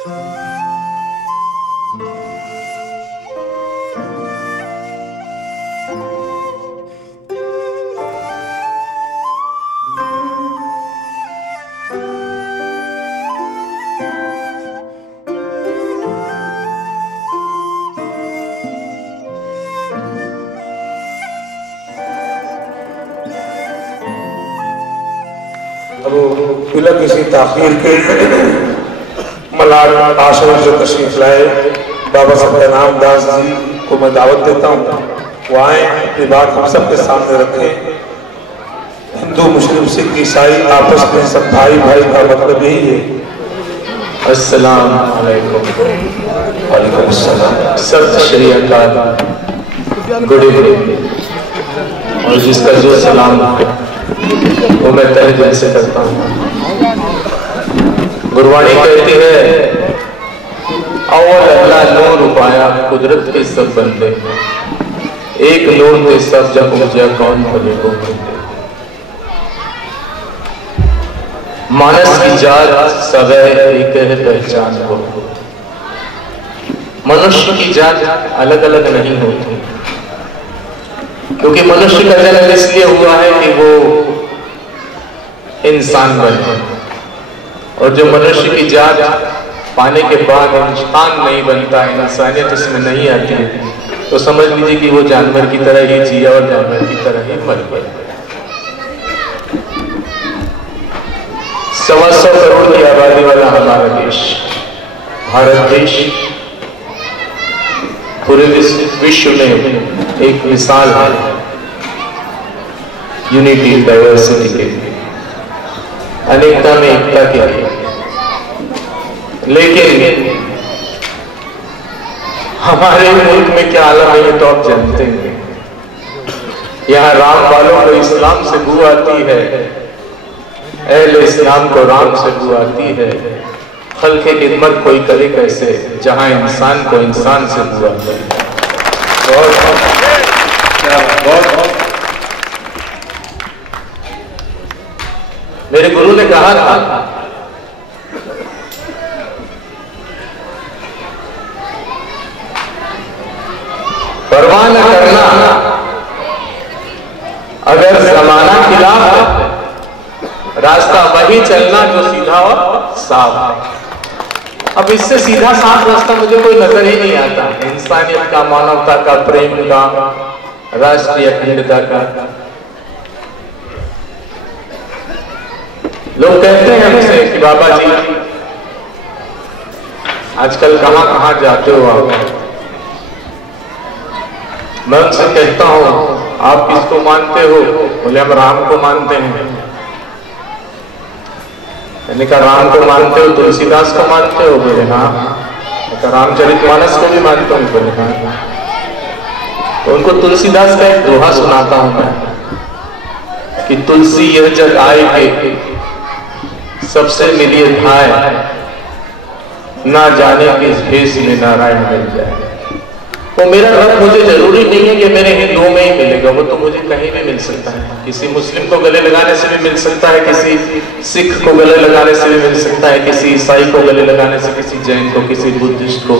बिना किसी ताखीर के मलाड आश्रम जो तशरीफ लाए बाबा साहब रामदास जी को मैं दावत देता हूँ, वो आए, ये बात हम सबके सामने रखें। हिंदू मुस्लिम सिख ईसाई आपस में सब भाई भाई का मतलब यही है। अस्सलाम वालेकुम अस्सलाम, सत श्री अकाल, गुड इवनिंग। और जिसका जो सलाम वो मैं तहे दिल से करता हूँ। गुरबाणी कहती है, अव्वल अल्लाह नूर उपाया कुदरत के सब बंदे, एक नूर के सब जब उपजा कौन भले को बंदे। मानस की जात सब एक है पहचान को, मनुष्य की जात अलग अलग नहीं होती, क्योंकि मनुष्य का जन्म इसलिए हुआ है कि वो इंसान बने, और जो मनुष्य की जात पाने के बाद इंसान नहीं बनता, इंसानियत इसमें नहीं आती, तो समझ लीजिए कि वो जानवर की तरह ही जिया और जानवर की तरह ही मर गया। 125 करोड़ की आबादी वाला हमारा देश, भारत देश, पूरे विश्व में एक मिसाल है यूनिटी डाइवर्सिटी के, अनेकता में एकता के लिए। लेकिन हमारे मुल्क में क्या हालत है तो आप जानते हैं। यहाँ राम वालों को इस्लाम से बू आती है, अहले इस्लाम को राम से बू आती है। खल्क की खिदमत कोई करे कैसे, जहां इंसान को इंसान से बू आती है। बहुत मेरे गुरु ने कहा था, परवाह न करना अगर जमाना खिलाफ है, रास्ता वही चलना जो सीधा और साफ है। अब इससे सीधा साफ रास्ता मुझे कोई नजर ही नहीं आता, इंसानियत का, मानवता का, प्रेम का, राष्ट्रीय अखंडता का। लोग कहते हैं हमसे कि बाबा जी आजकल कहां कहां जाते हो आप। मैं उनसे कहता हूं, आप किसको मानते हो? बोले हम राम को मानते हैं। मैंने कहा राम को मानते हो, तुलसीदास को मानते हो? बोले हाँ। मैं कहा रामचरितमानस को भी मानते हो? बोले हाँ। तो उनको तुलसीदास का एक दोहा सुनाता हूं मैं कि तुलसी यह जग आए के सबसे मिलिए धाय, ना जाने किस भेष में नारायण मिल जाए। वो मेरा रब मुझे जरूरी नहीं है कि मेरे हिंदुओं में ही मिलेगा, वो तो मुझे कहीं भी मिल सकता है। किसी मुस्लिम को गले लगाने से भी मिल सकता है, किसी सिख को गले लगाने से भी मिल सकता है, किसी ईसाई को गले लगाने से, किसी जैन को, किसी बुद्धिस्ट को।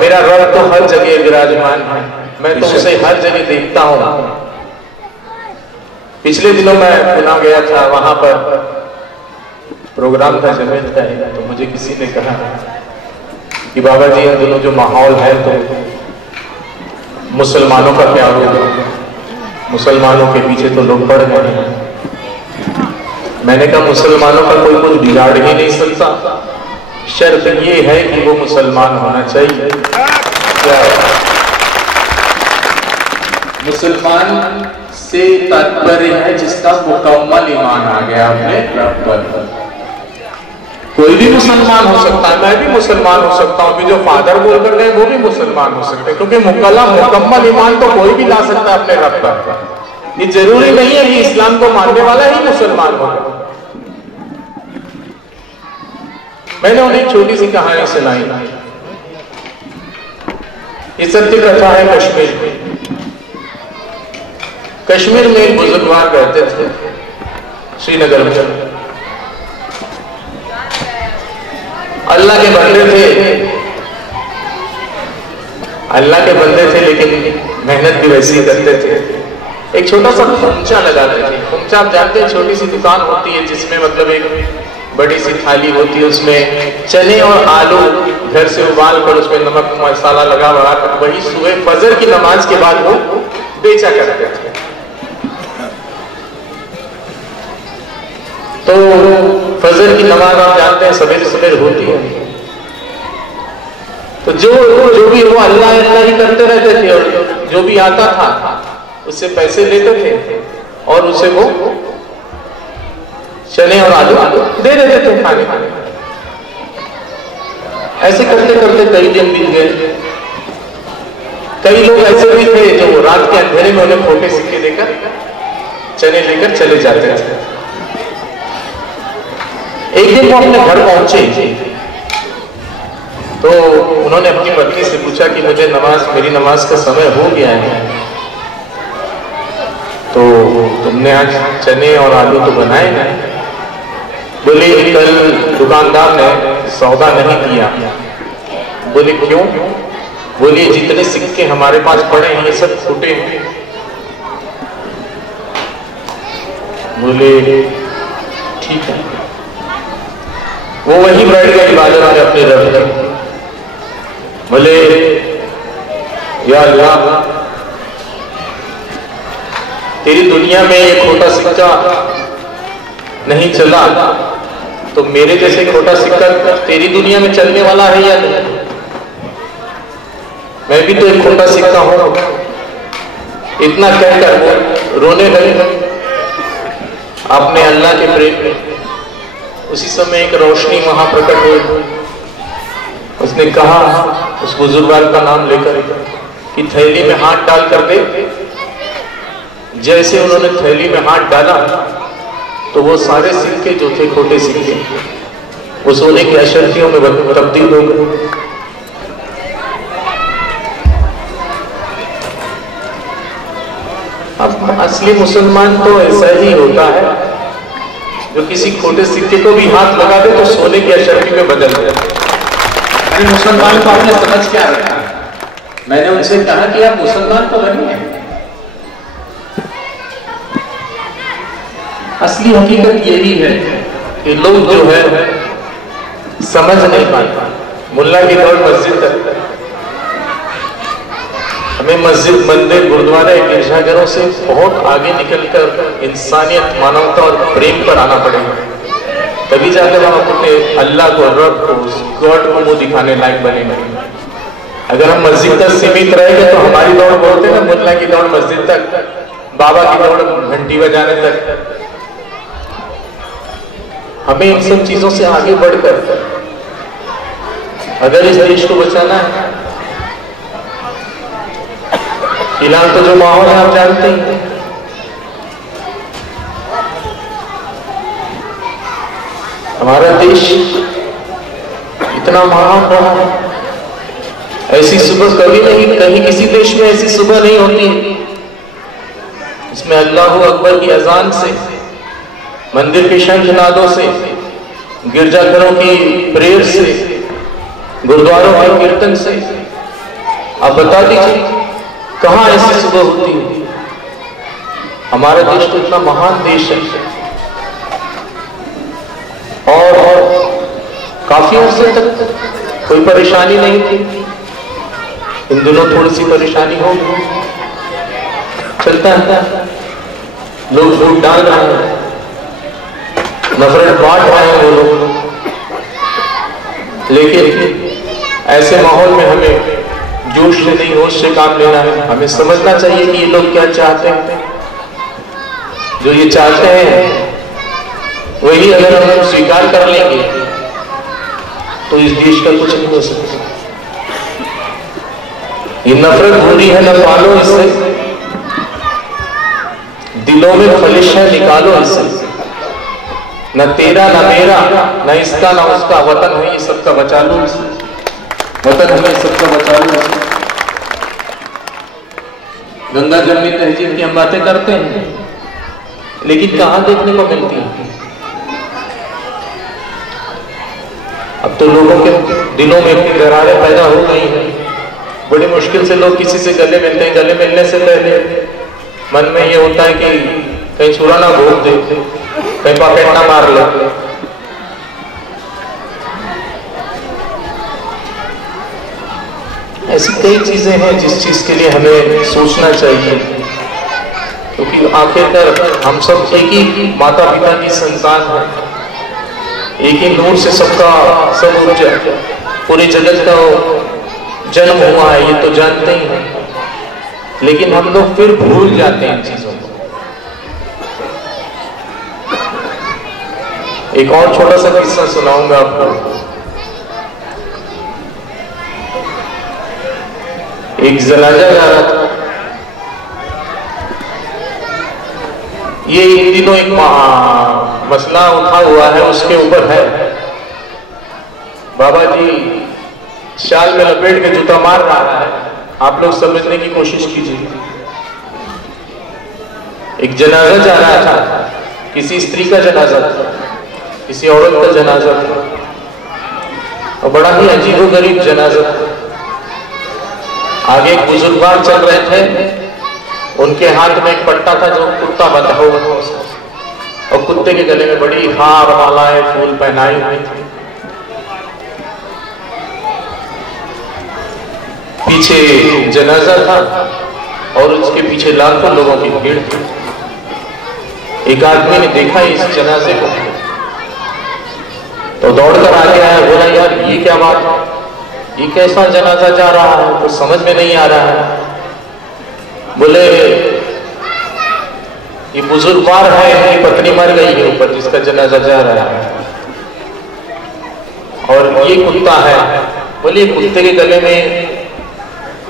मेरा रब तो हर जगह विराजमान है, मैं तो उसे हर जगह देखता हूँ। पिछले दिनों मैं पुणे गया था, वहां पर प्रोग्राम था जमीयत का, तो मुझे किसी ने कहा कि बाबा जी इन दोनों जो माहौल है तो मुसलमानों का क्या होगा, मुसलमानों के पीछे तो लोग पड़ गए हैं। मैंने कहा मुसलमानों का कोई कुछ बिगाड़ ही नहीं सकता, शर्त ये है कि वो मुसलमान होना चाहिए। मुसलमान से तात्पर्य है जिसका मुकम्मल ईमान आ गया अपने रब पर। कोई भी मुसलमान हो सकता है, मैं भी मुसलमान हो सकता हूँ, जो फादर बोलकर गए वो भी मुसलमान हो सकते हैं, क्योंकि मुकम्मल ईमान तो कोई भी ला सकता है अपने रब पर। ये जरूरी नहीं है कि इस्लाम को मानने वाला ही मुसलमान हो। मैंने उन्हें छोटी सी कहानी सुनाई। ये सत्य कथा है कश्मीर में। कश्मीर में एक बुजुर्गवार रहते थे, श्रीनगर में। अल्लाह के बंदे थे लेकिन मेहनत भी वैसे ही करते थे। एक छोटा सा खुमचा लगाते थे। खुमचा आप जानते हैं, छोटी सी दुकान होती है जिसमें मतलब एक बड़ी सी थाली होती है, उसमें चने और आलू घर से उबाल कर उसमें नमक मसाला लगा बढ़ा कर वही सुबह फजर की नमाज के बाद वो बेचा करते थे। तो फजर की नमाज आप जानते हैं सवेरे सवेरे होती है, तो जो भी वो अल्लाह ही करते रहते थे और जो भी आता था उससे पैसे लेते थे और उसे वो चने और आलू दे देते थे खाने। ऐसे करते करते कई दिन बीत गए। कई लोग ऐसे भी थे जो रात के अंधेरे में उन्हें खोटे सिक्के देकर चने लेकर चले जाते थे। एक दिन वो अपने घर पहुंचे तो उन्होंने अपनी पत्नी से पूछा कि मेरी नमाज का समय हो गया है, तो तुमने आज चने और आलू तो बनाए ना? बोले कल दुकानदार ने सौदा नहीं किया। बोले क्यों? बोले जितने सिक्के हमारे पास पड़े हैं ये सब खोटे हैं। बोले ठीक है। वो वहीं बैठ गए इबादत में अपने रब की। बोले या अल्लाह, तेरी दुनिया में एक खोटा सिक्का नहीं चला तो मेरे जैसे खोटा सिक्का तेरी दुनिया में चलने वाला है या नहीं? मैं भी तो एक खोटा सिक्का हूं। इतना कहकर वो रोने लगे अपने अल्लाह के प्रेम में। उसी समय एक रोशनी वहां प्रकट हुई। उसने कहा उस बुजुर्ग का नाम लेकर कि थैली में हाथ डाल कर दे। जैसे उन्होंने थैली में हाथ डाला तो वो सारे सिक्के जो थे खोटे सिक्के वो सोने की अशर्फियों में तब्दील हो गए। अब असली मुसलमान तो ऐसा ही होता है जो किसी खोटे सिक्के को भी हाथ लगा दे तो सोने की अशर्फी में बदल जाए। अरे मुसलमान को आपने समझ क्या रखा? मैंने उनसे कहा कि आप मुसलमान तो बनिए। असली हकीकत यही है कि लोग जो है समझ नहीं पाते। मुल्ला की दौड़ मस्जिद तक, हमें मस्जिद, मंदिर, गुरुद्वारा, गिरजाघरों से बहुत आगे निकलकर इंसानियत, मानवता और प्रेम पर आना पड़ेगा। तभी जाकर हम अपने अल्लाह को, रब को, गॉड को मुंह दिखाने लायक बनेंगे। अगर हम मस्जिद तक सीमित रहेंगे तो हमारी दौड़ बोलते हैं ना, मुल्ला की दौड़ मस्जिद तक, बाबा की दौड़ घंटी बजाने तक। हमें इन सब चीजों से आगे बढ़कर अगर इस देश को बचाना है, फिलहाल तो जो माहौल है आप जानते हैं, हमारा देश इतना महान रहा है, ऐसी सुबह कभी नहीं, कहीं किसी देश में ऐसी सुबह नहीं होती है इसमें अल्लाहू अकबर की अजान से, मंदिर के शंखनादों से, गिरजाघरों की प्रेयर से, गुरुद्वारों के कीर्तन से। आप बता दीजिए कहां ऐसी सुबह होती है? हमारा देश तो इतना महान देश है और काफी अर्से तक कोई परेशानी नहीं थी। इन दिनों थोड़ी सी परेशानी हो चलता है, लोग वोट डाल रहे हैं, नफरत बांट रहे हैं वो लोग। लेकिन ऐसे माहौल में हमें जोश से नहीं, होश से काम लेना है। हमें समझना चाहिए कि ये लोग क्या चाहते हैं। जो ये चाहते हैं वही अगर हम स्वीकार कर लेंगे तो इस देश का कुछ नहीं हो सकता। ये नफरत बुरी है, न पालो इससे, दिलों में खलिश है, निकालो इससे। न तेरा न मेरा, न इसका न उसका, वतन है ये सबका, बचा लो इसे। वतन है ये सबका, बचा लो इसे। गंगा जमनी तहजीब की हम बातें करते हैं लेकिन कहां देखने को मिलती है? अब तो लोगों के दिलों में इतनी दरारें पैदा हो गई हैं, बड़ी मुश्किल से लोग किसी से गले मिलते हैं। गले मिलने से पहले मन में ये होता है कि कहीं छुरा ना घोप दे, कहीं पॉकेट ना मार ले। ऐसी कई चीजें हैं जिस चीज के लिए हमें सोचना चाहिए, क्योंकि आखिरकार हम सब एक ही माता पिता की संतान हैं, एक ही नूर से सबका सब पूरे जगत का जन्म हुआ है, ये तो जानते ही हैं। लेकिन हम लोग फिर भूल जाते हैं इन चीजों को। एक और छोटा सा किस्सा सुनाऊंगा आपको। एक जनाजा जा रहा था, ये इन दिनों एक मसला उठा हुआ है, उसके ऊपर है। बाबा जी शाल में लपेट के जूता मार रहा है, आप लोग समझने की कोशिश कीजिए। एक जनाजा जा रहा था, किसी स्त्री का जनाजा था, किसी औरत का जनाजा था, और बड़ा ही अजीबोगरीब जनाजा था। आगे एक बुजुर्ग चल रहे थे, उनके हाथ में एक पट्टा था जो कुत्ता बंधा हुआ था, और कुत्ते के गले में बड़ी हार मालाएं फूल पहनाई हुई थी। पीछे जनाजा था और उसके पीछे लाखों लोगों की भीड़ थी। एक आदमी ने देखा इस जनाजे को तो दौड़कर आगे आया, बोला यार ये क्या बात है, ये कैसा जनाजा जा रहा है, कुछ समझ में नहीं आ रहा है। बोले ये बुजुर्गवार है, इनकी पत्नी मर गई है ऊपर जिसका जनाजा जा रहा है, और ये कुत्ता है। बोले कुत्ते के गले में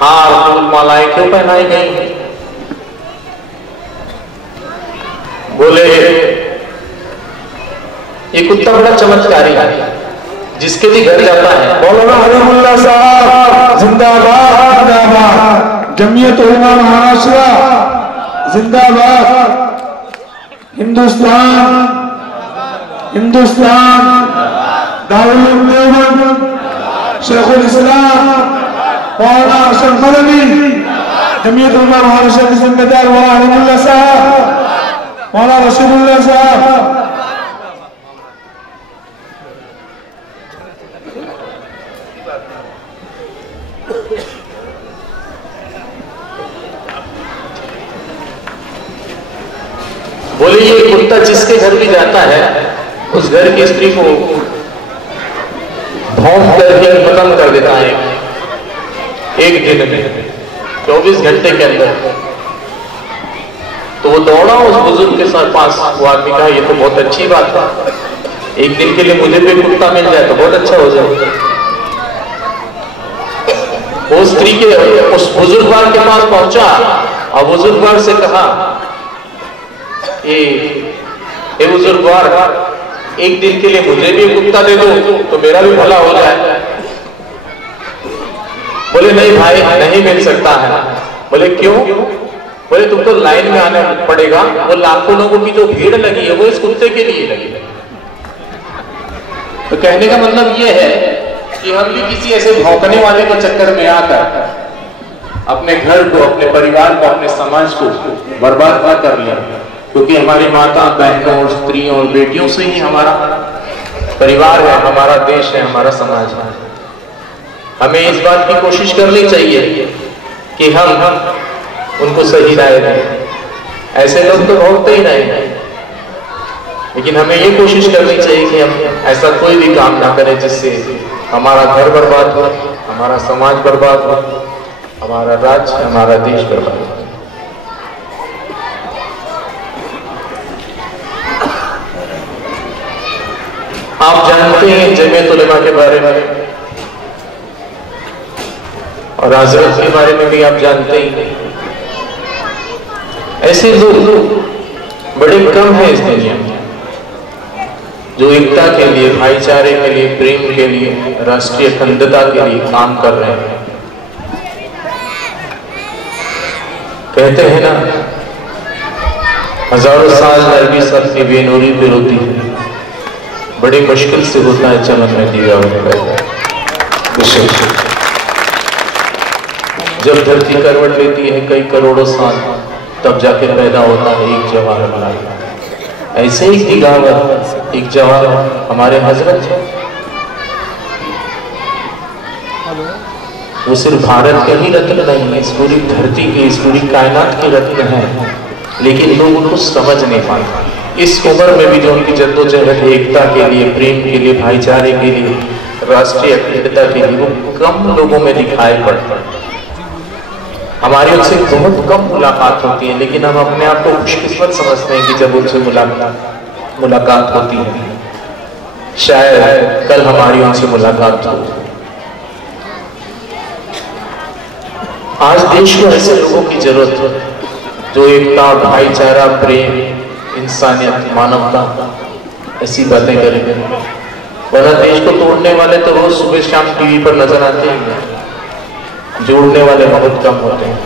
हार फूल मालाएं क्यों पहनाई गई? बोले ये कुत्ता बड़ा चमत्कारी है, जिसके भी घर जाता है। मौलाना हलीमुल्लाह साहब जिंदाबाद, जिंदाबाद। जमीयत उलमा महाराष्ट्र जिंदाबाद। हिंदुस्तान, हिंदुस्तान। दारुल उलूम देवबंद, शेखुल इस्लाम मौलाना अशरफ मदनी, जमीयत उलमा महाराष्ट्र के जिम्मेदार मौलाना हलीमुल्लाह साहब, मौलाना रशीदुल्लाह साहब। बोले ये कुत्ता जिसके घर भी जाता है, उस घर की स्त्री को भौंक करके खत्म कर देता है एक दिन में, 24 घंटे के अंदर। तो वो दौड़ा उस बुजुर्ग के साथ पास, वो आदमी कहा ये तो बहुत अच्छी बात है, एक दिन के लिए मुझे भी कुत्ता मिल जाए तो बहुत अच्छा हो जाए। वो स्त्री के उस बुजुर्गवार के पास पहुंचा और बुजुर्गवार से कहा ये बुजुर्गवार, एक दिन के लिए मुझे भी कुत्ता दे दो तो मेरा भी भला हो जाए। बोले नहीं भाई, नहीं मिल सकता है। बोले क्यों? बोले तुमको लाइन में आना पड़ेगा, वो लाखों लोगों की जो भीड़ लगी है वो इस कुत्ते के लिए लगी है। तो कहने का मतलब ये है कि हम भी किसी ऐसे भौंकने वाले के चक्कर में आकर अपने घर को, अपने परिवार को, अपने समाज को बर्बाद न कर लें, क्योंकि हमारी माता बहनों और स्त्रियों और बेटियों से ही हमारा परिवार है, हमारा देश है, हमारा समाज है। हमें इस बात की कोशिश करनी चाहिए कि हम उनको सही राय दें। ऐसे लोग तो भौंकते ही नहीं, लेकिन हमें ये कोशिश करनी चाहिए कि हम ऐसा कोई भी काम ना करें जिससे हमारा घर बर्बाद हो, हमारा समाज बर्बाद हो, हमारा राज्य, हमारा देश बर्बाद हो। आप जानते हैं जमीयत उलमा के बारे में और हजरत के बारे में भी आप जानते ही। ऐसे लोग बड़े कम हैं इस दुनिया में जो एकता के लिए, भाईचारे के लिए, प्रेम के लिए, राष्ट्रीय अखंडता के लिए काम कर रहे हैं। कहते हैं ना, हजारों साल नरमी सबकी बेनूरी पे रोती है, बड़ी मुश्किल से होता है चमन में दिया हुआ। जब धरती करवट लेती है कई करोड़ों साल, तब जाके पैदा होता है एक जवाहर लाल। ऐसे ही दिगावत एक जवाहर हमारे हजरत है। वो सिर्फ भारत के ही रत्न नहीं है, इस पूरी धरती के, इस पूरी कायनात के रत्न है, लेकिन लोग उनको समझ नहीं पाते। इस उम्र में भी जो उनकी जद्दोजहद एकता के लिए, प्रेम के लिए, भाईचारे के लिए, राष्ट्रीय अखंडता के लिए, वो कम लोगों में दिखाई पड़ता है। हमारी उनसे बहुत कम मुलाकात होती है, लेकिन हम अपने आप को खुशकिस्मत समझते हैं कि जब उनसे मुलाकात होती है। शायद कल हमारी उनसे मुलाकात हो। आज देश को ऐसे लोगों की जरूरत है जो एकता, भाईचारा, प्रेम, इंसानियत, मानवता ऐसी बातें करेंगे। वरना देश को तोड़ने वाले तो रोज सुबह शाम टीवी पर नजर आते हैं, जोड़ने वाले बहुत कम होते हैं।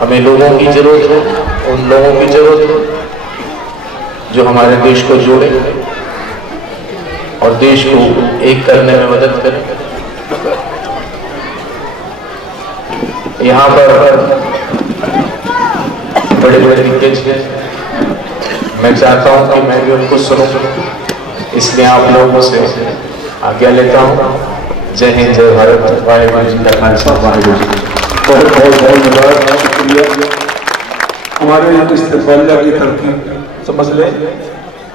हमें लोगों की जरूरत है, उन लोगों की जरूरत है जो हमारे देश को जोड़े और देश को एक करने में मदद करें। यहाँ पर बड़े बड़े दिग्गज हैं, मैं चाहता हूँ कि मैं भी उनको सुनूं, इसलिए आप लोगों से आज्ञा लेता हूँ। जय हिंद, जय भारत, वाहेगुरु जी का खालसा, वाहेगुरु जी। बहुत बहुत धन्यवाद, शुक्रिया। हमारे इस्तेफालिया की तरकीब समझ लें।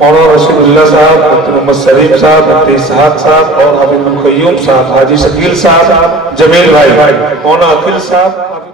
मौलाना रसूलुल्लाह साहब, मुफ्ती मोहम्मद शरीफ साहब, मुफ्ती इसहाक साहब और हबीबुल कय्यूम साहब, हाजी शकील साहब, जमील भाई, मौलाना अखिल साहब।